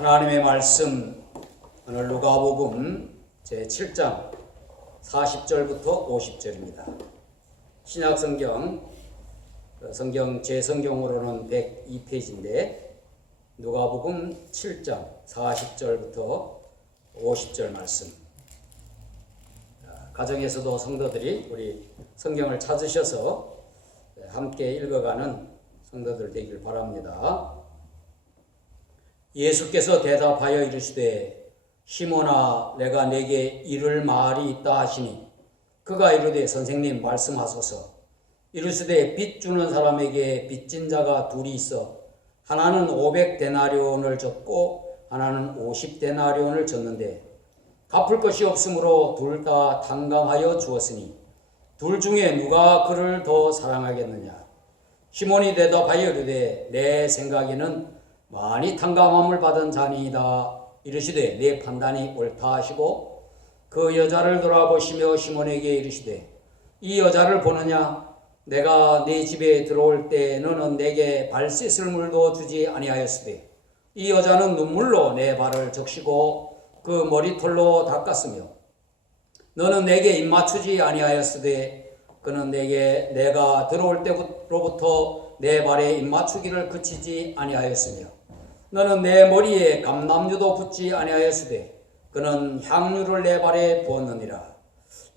하나님의 말씀 오늘 누가복음 제7장 40절부터 50절입니다. 신약성경 제 성경으로는 102페이지인데 누가복음 7장 40절부터 50절 말씀. 가정에서도 성도들이 우리 성경을 찾으셔서 함께 읽어가는 성도들 되길 바랍니다. 예수께서 대답하여 이르시되 시몬아 내가 내게 이를 말이 있다 하시니 그가 이르되 선생님 말씀하소서. 이르시되 빚 주는 사람에게 빚진 자가 둘이 있어 하나는 500데나리온을 줬고 하나는 50데나리온을 줬는데 갚을 것이 없으므로 둘 다 탕감하여 주었으니 둘 중에 누가 그를 더 사랑하겠느냐. 시몬이 대답하여 이르되 내 생각에는 많이 탕감함을 받은 자니이다. 이르시되 내 판단이 옳다 하시고 그 여자를 돌아보시며 시몬에게 이르시되 이 여자를 보느냐. 내가 네 집에 들어올 때 너는 내게 발 씻을 물도 주지 아니하였으되 이 여자는 눈물로 내 발을 적시고 그 머리털로 닦았으며 너는 내게 입 맞추지 아니하였으되 그는 내가 들어올 때로부터 내 발에 입 맞추기를 그치지 아니하였으며 너는 내 머리에 감람유도 붓지 아니하였으되 그는 향유를 내 발에 부었느니라.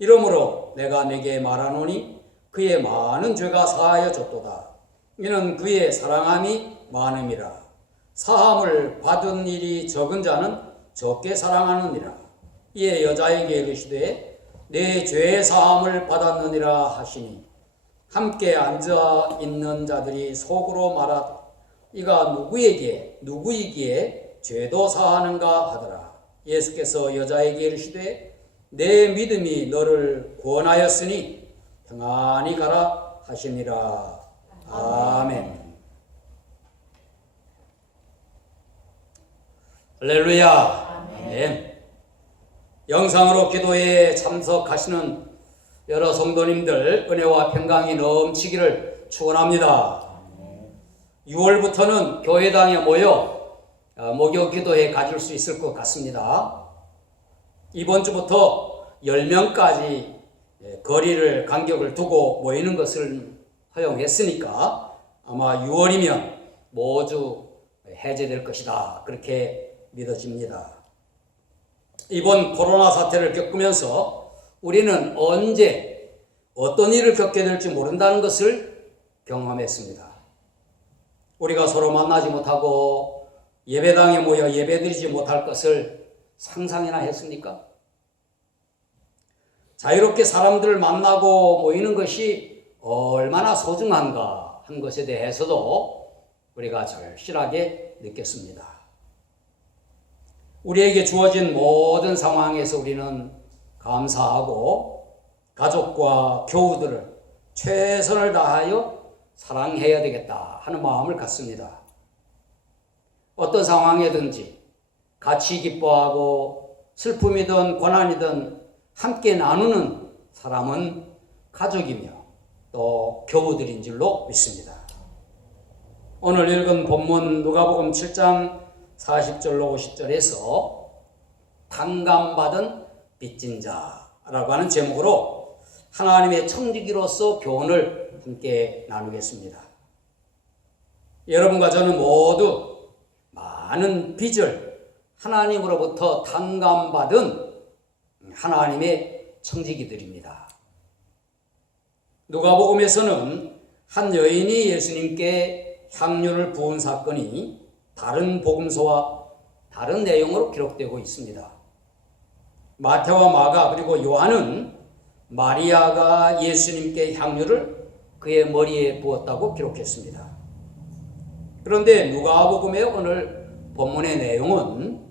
이러므로 내가 내게 말하노니 그의 많은 죄가 사하여 졌도다. 이는 그의 사랑함이 많음이라. 사함을 받은 일이 적은 자는 적게 사랑하느니라. 이에 여자에게 이르시되 내 죄의 사함을 받았느니라 하시니 함께 앉아 있는 자들이 속으로 말하되 이가 누구이기에 죄도 사하는가 하더라. 예수께서 여자에게 이르시되 내 믿음이 너를 구원하였으니 평안히 가라 하시니라. 아멘. 할렐루야. 아멘. 영상으로 기도에 참석하시는 여러 성도님들 은혜와 평강이 넘치기를 축원합니다. 6월부터는 교회당에 모여 목요 기도회 가질 수 있을 것 같습니다. 이번 주부터 10명까지 거리를 간격을 두고 모이는 것을 허용했으니까 아마 6월이면 모두 해제될 것이다. 그렇게 믿어집니다. 이번 코로나 사태를 겪으면서 우리는 언제 어떤 일을 겪게 될지 모른다는 것을 경험했습니다. 우리가 서로 만나지 못하고 예배당에 모여 예배드리지 못할 것을 상상이나 했습니까? 자유롭게 사람들을 만나고 모이는 것이 얼마나 소중한가 한 것에 대해서도 우리가 절실하게 느꼈습니다. 우리에게 주어진 모든 상황에서 우리는 감사하고 가족과 교우들을 최선을 다하여 사랑해야 되겠다 하는 마음을 갖습니다. 어떤 상황에든지 같이 기뻐하고 슬픔이든 고난이든 함께 나누는 사람은 가족이며 또 교우들인 줄로 믿습니다. 오늘 읽은 본문 누가복음 7장 40절로 50절에서 탕감받은 빚진 자라고 하는 제목으로 하나님의 청지기로서 교훈을 함께 나누겠습니다. 여러분과 저는 모두 많은 빚을 하나님으로부터 탕감받은 하나님의 청지기들입니다. 누가복음에서는 한 여인이 예수님께 향유를 부은 사건이 다른 복음서와 다른 내용으로 기록되고 있습니다. 마태와 마가 그리고 요한은 마리아가 예수님께 향유를 그의 머리에 부었다고 기록했습니다. 그런데 누가복음의 오늘 본문의 내용은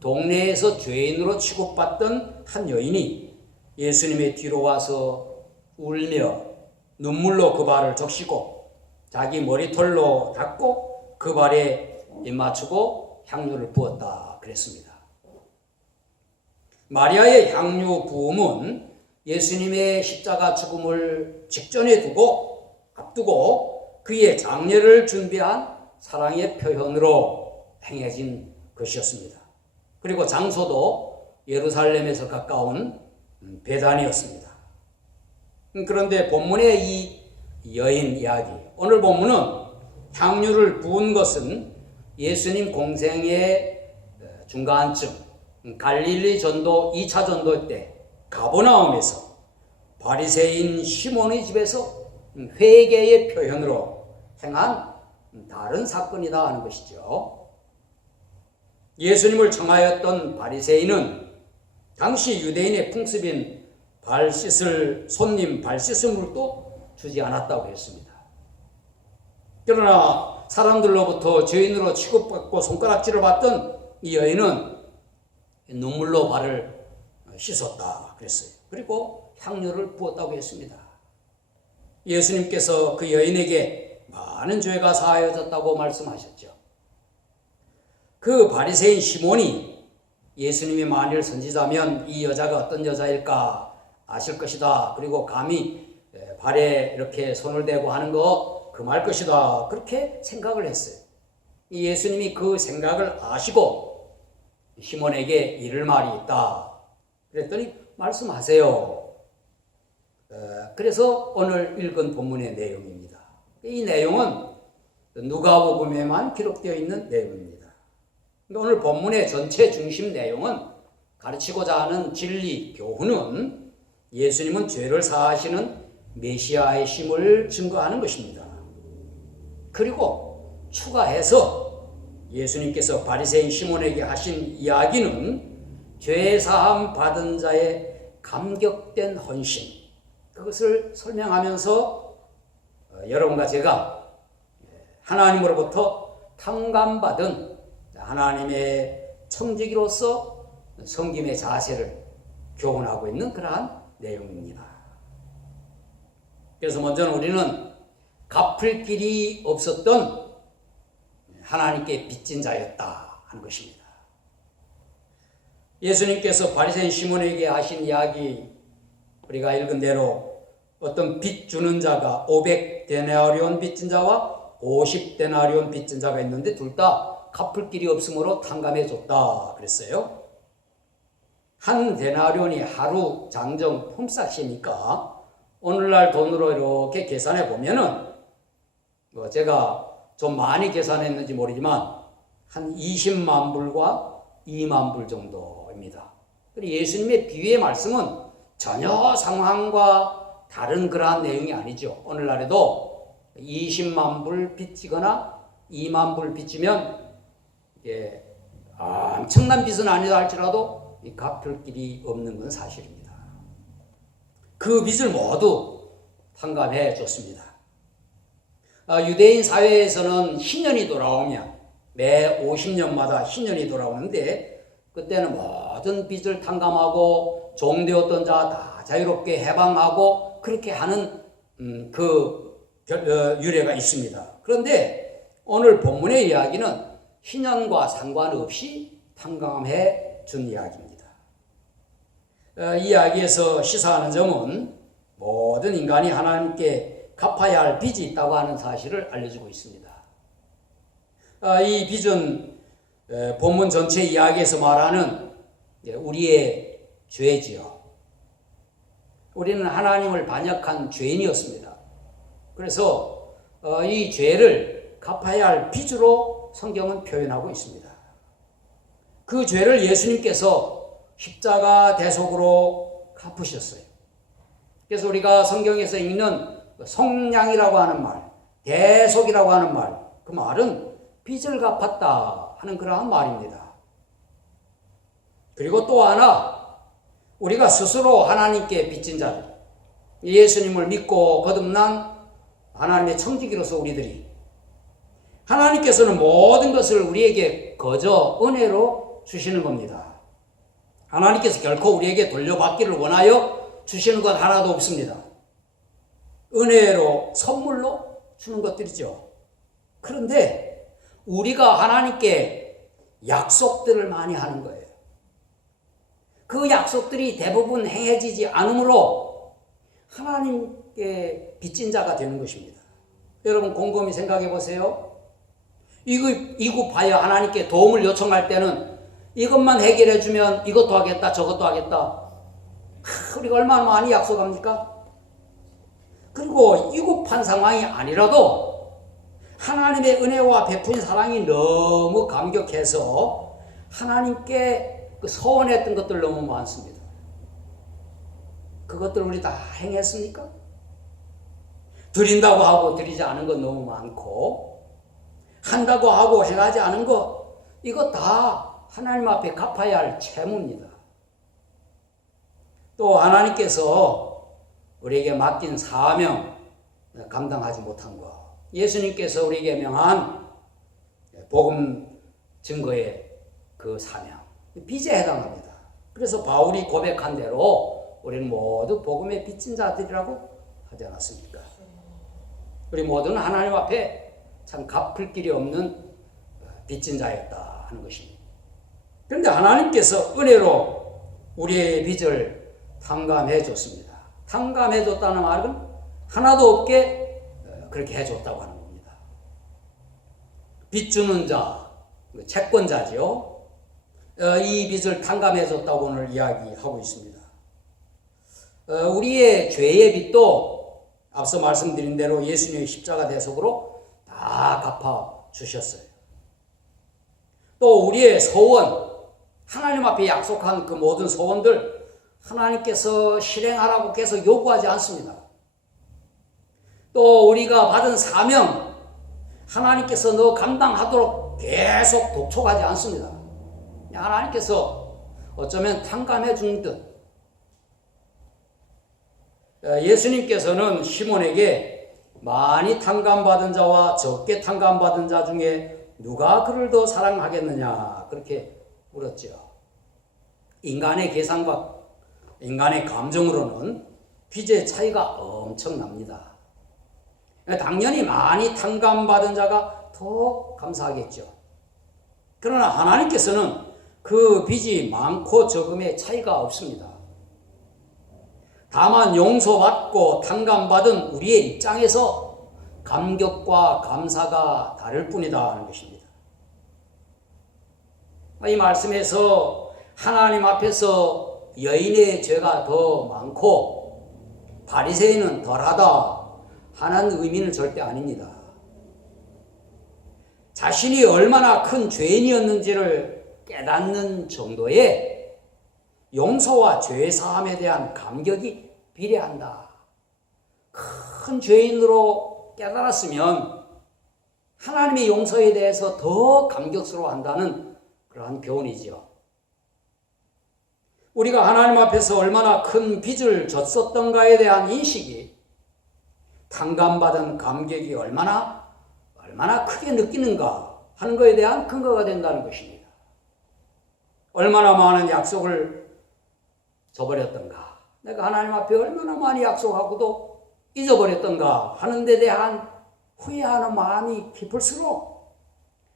동네에서 죄인으로 취급받던 한 여인이 예수님의 뒤로 와서 울며 눈물로 그 발을 적시고 자기 머리털로 닦고 그 발에 입 맞추고 향유를 부었다 그랬습니다. 마리아의 향유 부음은 예수님의 십자가 죽음을 직전에 앞두고 그의 장례를 준비한 사랑의 표현으로 행해진 것이었습니다. 그리고 장소도 예루살렘에서 가까운 베단이었습니다. 그런데 본문의 이 여인 이야기, 오늘 본문은 향유를 부은 것은 예수님 공생의 중간쯤 갈릴리 전도 2차 전도 때 가버나움에서 바리새인 시몬의 집에서 회개의 표현으로 행한 다른 사건이다 하는 것이죠. 예수님을 청하였던 바리새인은 당시 유대인의 풍습인 손님 발 씻을 물도 주지 않았다고 했습니다. 그러나 사람들로부터 죄인으로 취급받고 손가락질을 받던 이 여인은 눈물로 발을 씻었다 그랬어요. 그리고 향유를 부었다고 했습니다. 예수님께서 그 여인에게 많은 죄가 사하여졌다고 말씀하셨죠. 그 바리새인 시몬이 예수님이 만일 선지자면 이 여자가 어떤 여자일까 아실 것이다. 그리고 감히 발에 이렇게 손을 대고 하는 거 금할 것이다. 그렇게 생각을 했어요. 예수님이 그 생각을 아시고 시몬에게 이를 말이 있다. 그랬더니 말씀하세요. 그래서 오늘 읽은 본문의 내용입니다. 이 내용은 누가복음에만 기록되어 있는 내용입니다. 오늘 본문의 전체 중심 내용은 가르치고자 하는 진리, 교훈은 예수님은 죄를 사하시는 메시아의 심을 증거하는 것입니다. 그리고 추가해서 예수님께서 바리새인 시몬에게 하신 이야기는 죄사함 받은 자의 감격된 헌신, 그것을 설명하면서 여러분과 제가 하나님으로부터 탕감받은 하나님의 청지기로서 섬김의 자세를 교훈하고 있는 그러한 내용입니다. 그래서 먼저는 우리는 갚을 길이 없었던 하나님께 빚진 자였다 하는 것입니다. 예수님께서 바리새인 시몬에게 하신 이야기, 우리가 읽은 대로 어떤 빚 주는 자가 500데나리온 빚진 자와 50데나리온 빚진 자가 있는데 둘 다 갚을 길이 없으므로 탕감해 줬다 그랬어요. 한 데나리온이 하루 장정 품삯이니까 오늘날 돈으로 이렇게 계산해 보면은 제가 좀 많이 계산했는지 모르지만 한 20만 불과 2만 불 정도입니다. 그리고 예수님의 비유의 말씀은 전혀 상황과 다른 그러한 내용이 아니죠. 오늘날에도 20만 불 빚지거나 2만 불 빚지면 엄청난 빚은 아니다 할지라도 갚을 길이 없는 건 사실입니다. 그 빚을 모두 탕감해 줬습니다. 유대인 사회에서는 희년이 돌아오면 매 50년마다 희년이 돌아오는데 그때는 모든 빚을 탕감하고 종되었던 자 다 자유롭게 해방하고 그렇게 하는 유래가 있습니다. 그런데 오늘 본문의 이야기는 희년과 상관없이 탕감해 준 이야기입니다. 이 이야기에서 시사하는 점은 모든 인간이 하나님께 갚아야 할 빚이 있다고 하는 사실을 알려주고 있습니다. 이 빚은 본문 전체 이야기에서 말하는 우리의 죄지요. 우리는 하나님을 반역한 죄인이었습니다. 그래서 이 죄를 갚아야 할 빚으로 성경은 표현하고 있습니다. 그 죄를 예수님께서 십자가 대속으로 갚으셨어요. 그래서 우리가 성경에서 읽는 속량이라고 하는 말, 대속이라고 하는 말, 그 말은 빚을 갚았다 하는 그러한 말입니다. 그리고 또 하나, 우리가 스스로 하나님께 빚진 자들, 예수님을 믿고 거듭난 하나님의 청지기로서 우리들이 하나님께서는 모든 것을 우리에게 거저 은혜로 주시는 겁니다. 하나님께서 결코 우리에게 돌려받기를 원하여 주시는 것 하나도 없습니다. 은혜로 선물로 주는 것들이죠. 그런데 우리가 하나님께 약속들을 많이 하는 거예요. 그 약속들이 대부분 행해지지 않으므로 하나님께 빚진 자가 되는 것입니다. 여러분 곰곰이 생각해 보세요. 이급하여 하나님께 도움을 요청할 때는 이것만 해결해 주면 이것도 하겠다 저것도 하겠다. 우리가 얼마나 많이 약속합니까? 그리고 이급한 상황이 아니라도 하나님의 은혜와 베푼 사랑이 너무 감격해서 하나님께 서원했던 것들 너무 많습니다. 그것들 우리 다 행했습니까? 드린다고 하고 드리지 않은 것 너무 많고, 한다고 하고 행하지 않은 것, 이거 다 하나님 앞에 갚아야 할 채무입니다. 또 하나님께서 우리에게 맡긴 사명 감당하지 못한 것, 예수님께서 우리에게 명한 복음 증거의 그 사명, 빚에 해당합니다. 그래서 바울이 고백한 대로 우리는 모두 복음의 빚진 자들이라고 하지 않았습니까? 우리 모두는 하나님 앞에 참 갚을 길이 없는 빚진 자였다 하는 것입니다. 그런데 하나님께서 은혜로 우리의 빚을 탕감해 줬습니다. 탕감해 줬다는 말은 하나도 없게 그렇게 해줬다고 하는 겁니다. 빚 주는 자, 채권자죠. 이 빚을 탕감해 줬다고 오늘 이야기하고 있습니다. 우리의 죄의 빚도 앞서 말씀드린 대로 예수님의 십자가 대속으로 다 갚아 주셨어요. 또 우리의 소원, 하나님 앞에 약속한 그 모든 소원들 하나님께서 실행하라고 계속 요구하지 않습니다. 또 우리가 받은 사명, 하나님께서 너 감당하도록 계속 독촉하지 않습니다. 하나님께서 어쩌면 탕감해 준 듯, 예수님께서는 시몬에게 많이 탕감받은 자와 적게 탕감받은 자 중에 누가 그를 더 사랑하겠느냐 그렇게 물었죠. 인간의 계산과 인간의 감정으로는 빚의 차이가 엄청납니다. 당연히 많이 탕감받은 자가 더 감사하겠죠. 그러나 하나님께서는 그 빚이 많고 적음의 차이가 없습니다. 다만 용서받고 탕감받은 우리의 입장에서 감격과 감사가 다를 뿐이다 하는 것입니다. 이 말씀에서 하나님 앞에서 여인의 죄가 더 많고 바리새인은 덜하다 하는 의미는 절대 아닙니다. 자신이 얼마나 큰 죄인이었는지를 깨닫는 정도의 용서와 죄사함에 대한 감격이 비례한다. 큰 죄인으로 깨달았으면 하나님의 용서에 대해서 더 감격스러워한다는 그러한 교훈이지요. 우리가 하나님 앞에서 얼마나 큰 빚을 졌었던가에 대한 인식이 탕감받은 감격이 얼마나 크게 느끼는가 하는 것에 대한 근거가 된다는 것입니다. 얼마나 많은 약속을 저버렸던가, 내가 하나님 앞에 얼마나 많이 약속하고도 잊어버렸던가 하는 데 대한 후회하는 마음이 깊을수록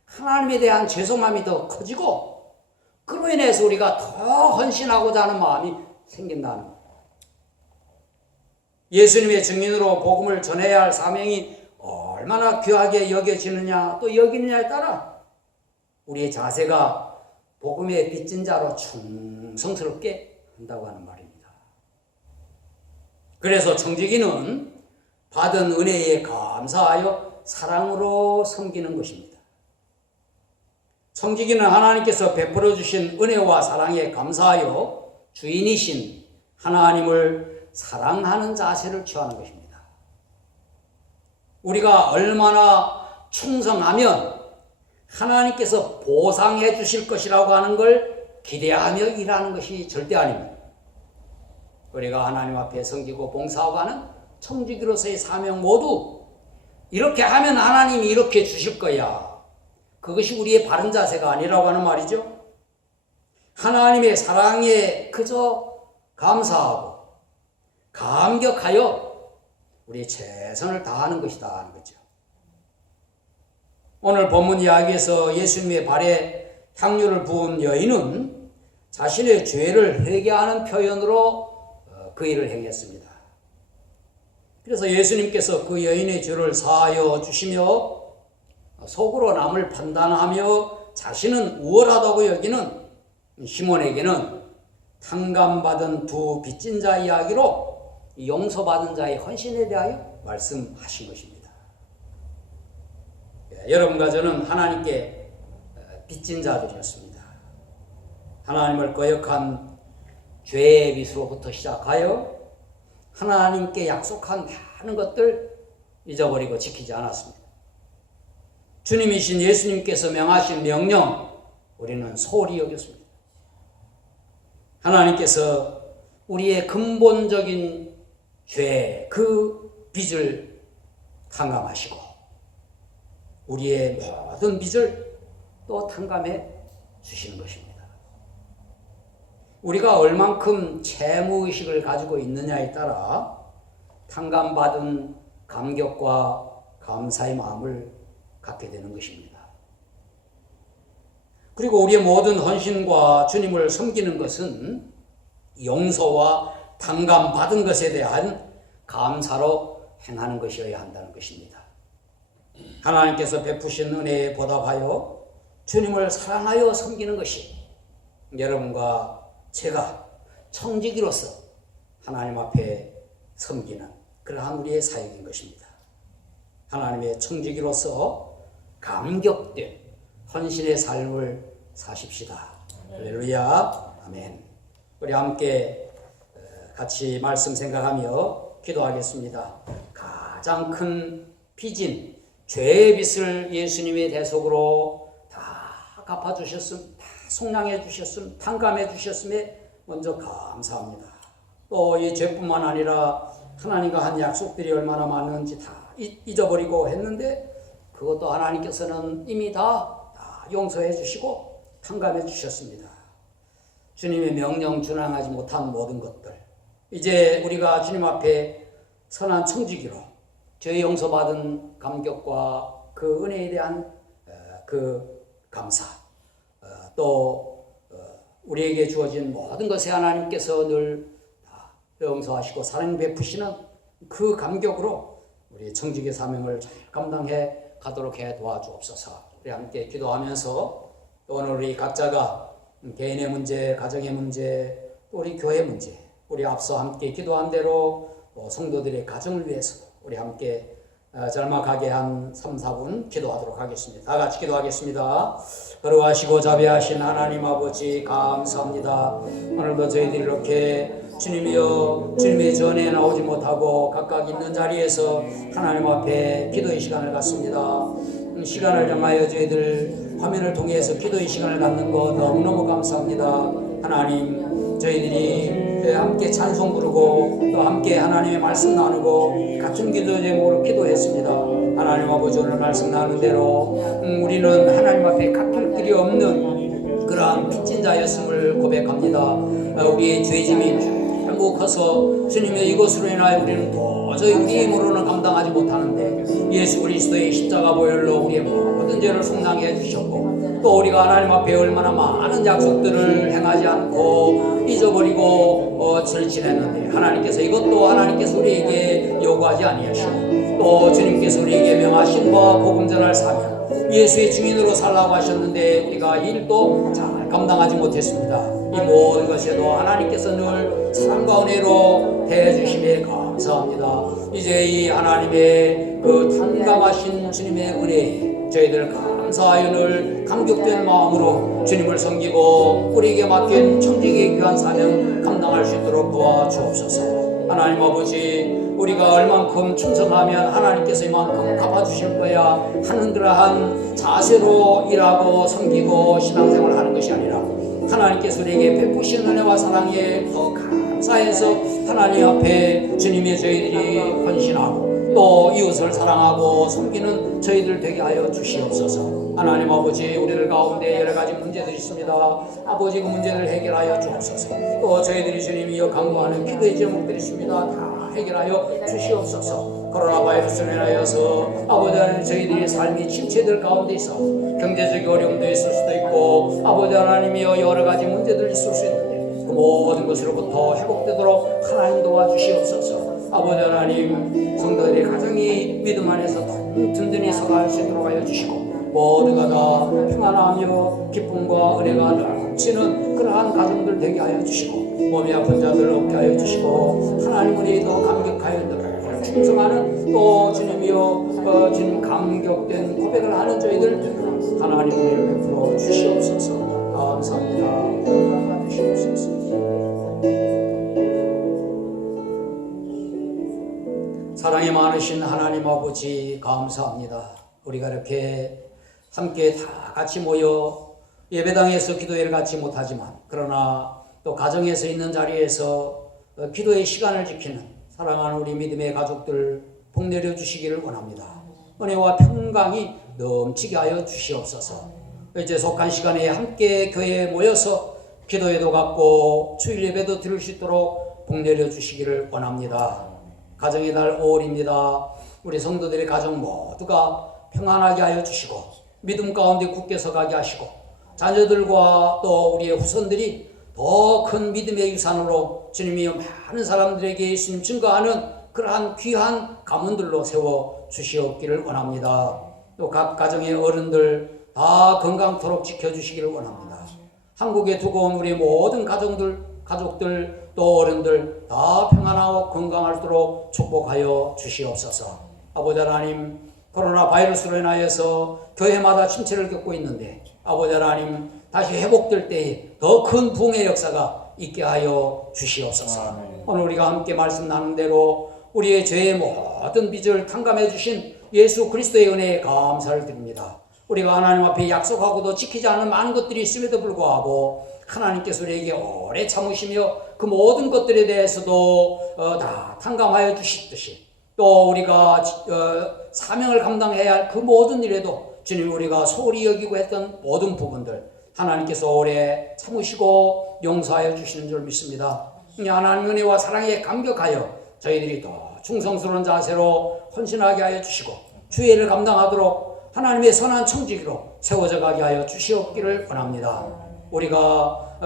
하나님에 대한 죄송함이 더 커지고 그로 인해서 우리가 더 헌신하고자 하는 마음이 생긴다는 겁니다. 예수님의 증인으로 복음을 전해야 할 사명이 얼마나 귀하게 여겨지느냐 또 여기느냐에 따라 우리의 자세가 복음의 빚진 자로 충성스럽게 한다고 하는 말입니다. 그래서 청지기는 받은 은혜에 감사하여 사랑으로 섬기는 것입니다. 청지기는 하나님께서 베풀어 주신 은혜와 사랑에 감사하여 주인이신 하나님을 사랑하는 자세를 취하는 것입니다. 우리가 얼마나 충성하면 하나님께서 보상해 주실 것이라고 하는 걸 기대하며 일하는 것이 절대 아닙니다. 우리가 하나님 앞에 섬기고 봉사하고 하는 청지기로서의 사명 모두 이렇게 하면 하나님이 이렇게 주실 거야. 그것이 우리의 바른 자세가 아니라고 하는 말이죠. 하나님의 사랑에 그저 감사하고 감격하여 우리의 최선을 다하는 것이다 하는 거죠. 오늘 본문 이야기에서 예수님의 발에 향유를 부은 여인은 자신의 죄를 회개하는 표현으로 그 일을 행했습니다. 그래서 예수님께서 그 여인의 죄를 사하여 주시며 속으로 남을 판단하며 자신은 우월하다고 여기는 시몬에게는 탕감받은 두 빚진 자 이야기로 용서받은 자의 헌신에 대하여 말씀하신 것입니다. 여러분과 저는 하나님께 빚진 자들이었습니다. 하나님을 거역한 죄의 빚으로부터 시작하여 하나님께 약속한 많은 것들 잊어버리고 지키지 않았습니다. 주님이신 예수님께서 명하신 명령 우리는 소홀히 여겼습니다. 하나님께서 우리의 근본적인 죄, 그 빚을 탕감하시고 우리의 모든 빚을 또 탕감해 주시는 것입니다. 우리가 얼만큼 채무의식을 가지고 있느냐에 따라 탕감받은 감격과 감사의 마음을 갖게 되는 것입니다. 그리고 우리의 모든 헌신과 주님을 섬기는 것은 용서와 탕감받은 것에 대한 감사로 행하는 것이어야 한다는 것입니다. 하나님께서 베푸신 은혜에 보답하여 주님을 사랑하여 섬기는 것이 여러분과 제가 청지기로서 하나님 앞에 섬기는 그러한 우리의 사역인 것입니다. 하나님의 청지기로서 감격된 헌신의 삶을 사십시다. 할렐루야. 아멘. 우리 함께 같이 말씀 생각하며 기도하겠습니다. 가장 큰 빚인 죄의 빚을 예수님의 대속으로 다 갚아주셨음, 다 속량해 주셨음, 탕감해 주셨음에 먼저 감사합니다. 또 이 죄뿐만 아니라 하나님과 한 약속들이 얼마나 많은지 다 잊어버리고 했는데 그것도 하나님께서는 이미 다 용서해 주시고 탕감해 주셨습니다. 주님의 명령 준항하지 못한 모든 것들 이제 우리가 주님 앞에 선한 청지기로 죄 용서받은 감격과 그 은혜에 대한 그 감사 또 우리에게 주어진 모든 것에 하나님께서 늘 용서하시고 사랑 베푸시는 그 감격으로 우리 청지기 사명을 잘 감당해 가도록 해 도와주옵소서. 우리 함께 기도하면서 또 오늘 우리 각자가 개인의 문제, 가정의 문제, 또 우리 교회 문제, 우리 앞서 함께 기도한 대로 성도들의 가정을 위해서 우리 함께 절막하게 한 3, 4분 기도하도록 하겠습니다. 다 같이 기도하겠습니다. 거룩하시고 자비하신 하나님 아버지 감사합니다. 오늘도 저희들이 이렇게 주님이여 주님의 전에 나오지 못하고 각각 있는 자리에서 하나님 앞에 기도의 시간을 갖습니다. 시간을 정하여 저희들 화면을 통해서 기도의 시간을 갖는 것 너무너무 감사합니다. 하나님 저희들이 함께 찬송 부르고 또 함께 하나님의 말씀 나누고 같은 기도 제목으로 기도했습니다. 하나님 아버지 오늘 말씀 나눈 대로 우리는 하나님 앞에 갚을 길이 없는 그러한 빚진 자였음을 고백합니다. 우리의 죄짐이 너무 커서 주님의 이것으로 인하여 우리는 도저히 우리 힘으로는 감당하지 못하는데 예수 그리스도의 십자가 보혈로 우리의 모든 죄를 속량해 주셨고 또 우리가 하나님 앞에 얼마나 많은 약속들을 행하지 않고 잊어버리고 지냈는데 하나님께서 이것도 하나님께서 우리에게 요구하지 아니하시고 또 주님께서 우리에게 명하신 바 복음 전할 사명 예수의 증인으로 살라고 하셨는데 우리가 이 일도 잘 감당하지 못했습니다. 이 모든 것에도 하나님께서 늘 사랑과 은혜로 대해주심에 감사합니다. 이제 이 하나님의 그 탕감하신 주님의 은혜에 저희들 감사하여 늘 감격된 마음으로 주님을 섬기고 우리에게 맡긴 청지기의 귀한 사명 감당할 수 있도록 도와주옵소서. 하나님 아버지 우리가 얼만큼 충성하면 하나님께서 이만큼 갚아주실 거야 하는 그러한 자세로 일하고 섬기고 신앙생활을 하는 것이 아니라 하나님께서 우리에게 베푸신 은혜와 사랑에 더 감사해서 하나님 앞에 주님의 저희들이 헌신하고 또 이웃을 사랑하고 섬기는 저희들 되게 하여 주시옵소서. 하나님 아버지 우리들 가운데 여러 가지 문제들이 있습니다. 아버지 그 문제를 해결하여 주옵소서. 또 저희들이 주님이여 간구하는 기도의 제목들이 있습니다. 다 해결하여 주시옵소서. 코로나 바이러스로 인하여서 아버지 하나님 저희들의 삶이 침체될 가운데 있어 경제적 어려움도 있을 수도 있고 아버지 하나님이여 여러 가지 문제들이 있을 수 있는데 그 모든 것으로부터 회복되도록 하나님 도와주시옵소서. 아버지 하나님 성도들의 가정이 믿음 안에서 든든히 서갈 수 있도록 하여 주시고 모두가 다 평안하며 기쁨과 은혜가 넘치는 그러한 가정들 되게 하여 주시고, 몸이 아픈 자들 없게 하여 주시고, 하나님 은혜에 더 감격하여 늘 충성하는 또 주님이여 주님 감격된 고백을 하는 저희들 하나님 은혜를 베풀어 주시옵소서. 감사합니다. 영광 받으시옵소서. 사랑이 많으신 하나님 아버지 감사합니다. 우리가 이렇게 함께 다 같이 모여 예배당에서 기도회를 갖지 못하지만, 그러나 또 가정에서 있는 자리에서 기도의 시간을 지키는 사랑하는 우리 믿음의 가족들 복 내려 주시기를 원합니다. 은혜와 평강이 넘치게 하여 주시옵소서. 이제 속한 시간에 함께 교회에 모여서 기도회도 갖고 주일 예배도 들을 수 있도록 복 내려 주시기를 원합니다. 가정의 달 5월입니다. 우리 성도들의 가정 모두가 평안하게 하여 주시고, 믿음 가운데 굳게 서가게 하시고, 자녀들과 또 우리의 후손들이 더 큰 믿음의 유산으로 주님이 많은 사람들에게 예수님 증거하는 그러한 귀한 가문들로 세워 주시옵기를 원합니다. 또 각 가정의 어른들 다 건강토록 지켜주시기를 원합니다. 한국에 두고 온 우리 모든 가족들 또 어른들 다 평안하고 건강하도록 축복하여 주시옵소서. 아버지 하나님, 코로나 바이러스로 인하여서 교회마다 침체를 겪고 있는데, 아버지 하나님 다시 회복될 때에 더 큰 부흥의 역사가 있게 하여 주시옵소서. 오늘 우리가 함께 말씀 나눈 대로 우리의 죄의 모든 빚을 탕감해 주신 예수 그리스도의 은혜에 감사를 드립니다. 우리가 하나님 앞에 약속하고도 지키지 않은 많은 것들이 있음에도 불구하고 하나님께서 우리에게 오래 참으시며 그 모든 것들에 대해서도 다 탕감하여 주시듯이, 또 우리가 사명을 감당해야 할 그 모든 일에도 주님 우리가 소홀히 여기고 했던 모든 부분들 하나님께서 오래 참으시고 용서하여 주시는 줄 믿습니다. 하나님 은혜와 사랑에 감격하여 저희들이 더 충성스러운 자세로 헌신하게 하여 주시고, 주의를 감당하도록 하나님의 선한 청지기로 세워져 가게 하여 주시옵기를 원합니다. 우리가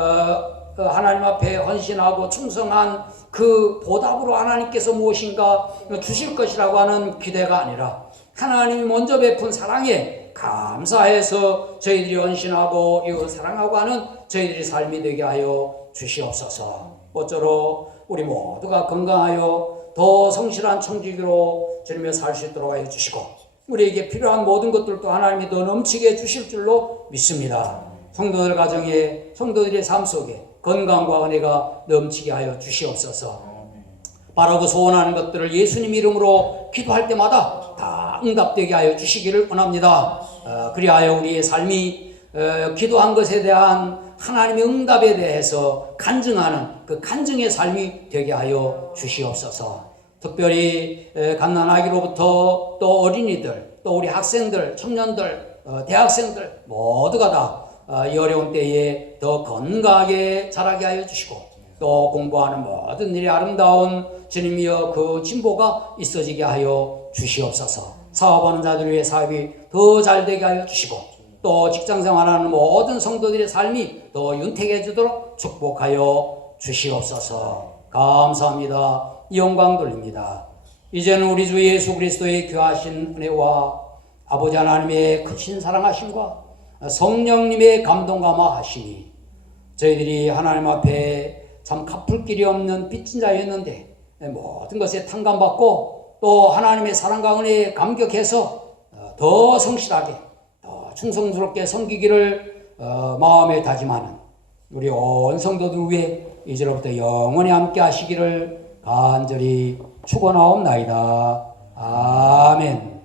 하나님 앞에 헌신하고 충성한 그 보답으로 하나님께서 무엇인가 주실 것이라고 하는 기대가 아니라, 하나님이 먼저 베푼 사랑에 감사해서 저희들이 헌신하고 이웃 사랑하고 하는 저희들이 삶이 되게 하여 주시옵소서. 모쪼록 우리 모두가 건강하여 더 성실한 청지기로 주님의 살 수 있도록 하여 주시고, 우리에게 필요한 모든 것들도 하나님이 더 넘치게 주실 줄로 믿습니다. 성도들 가정에, 성도들의 삶 속에 건강과 은혜가 넘치게 하여 주시옵소서. 바라고 소원하는 것들을 예수님 이름으로 기도할 때마다 다 응답되게 하여 주시기를 원합니다. 그리하여 우리의 삶이 기도한 것에 대한 하나님의 응답에 대해서 간증하는 그 간증의 삶이 되게 하여 주시옵소서. 특별히 갓난아기로부터 또 어린이들, 또 우리 학생들, 청년들, 대학생들 모두가 다 이 어려운 때에 더 건강하게 자라게 하여 주시고, 또 공부하는 모든 일이 아름다운 주님이여 그 진보가 있어지게 하여 주시옵소서. 사업하는 자들 위해 사업이 더 잘 되게 하여 주시고, 또 직장생활하는 모든 성도들의 삶이 더 윤택해지도록 축복하여 주시옵소서. 감사합니다. 영광 돌립니다. 이제는 우리 주 예수 그리스도의 귀하신 은혜와 아버지 하나님의 크신 사랑하심과 성령님의 감동 감화하시니, 저희들이 하나님 앞에 참 갚을 길이 없는 빚진 자였는데 모든 것에 탕감받고 또 하나님의 사랑과 은혜에 감격해서 더 성실하게 더 충성스럽게 섬기기를 마음에 다짐하는 우리 온 성도들 위해 이제로부터 영원히 함께 하시기를 간절히 축원하옵나이다. 아멘.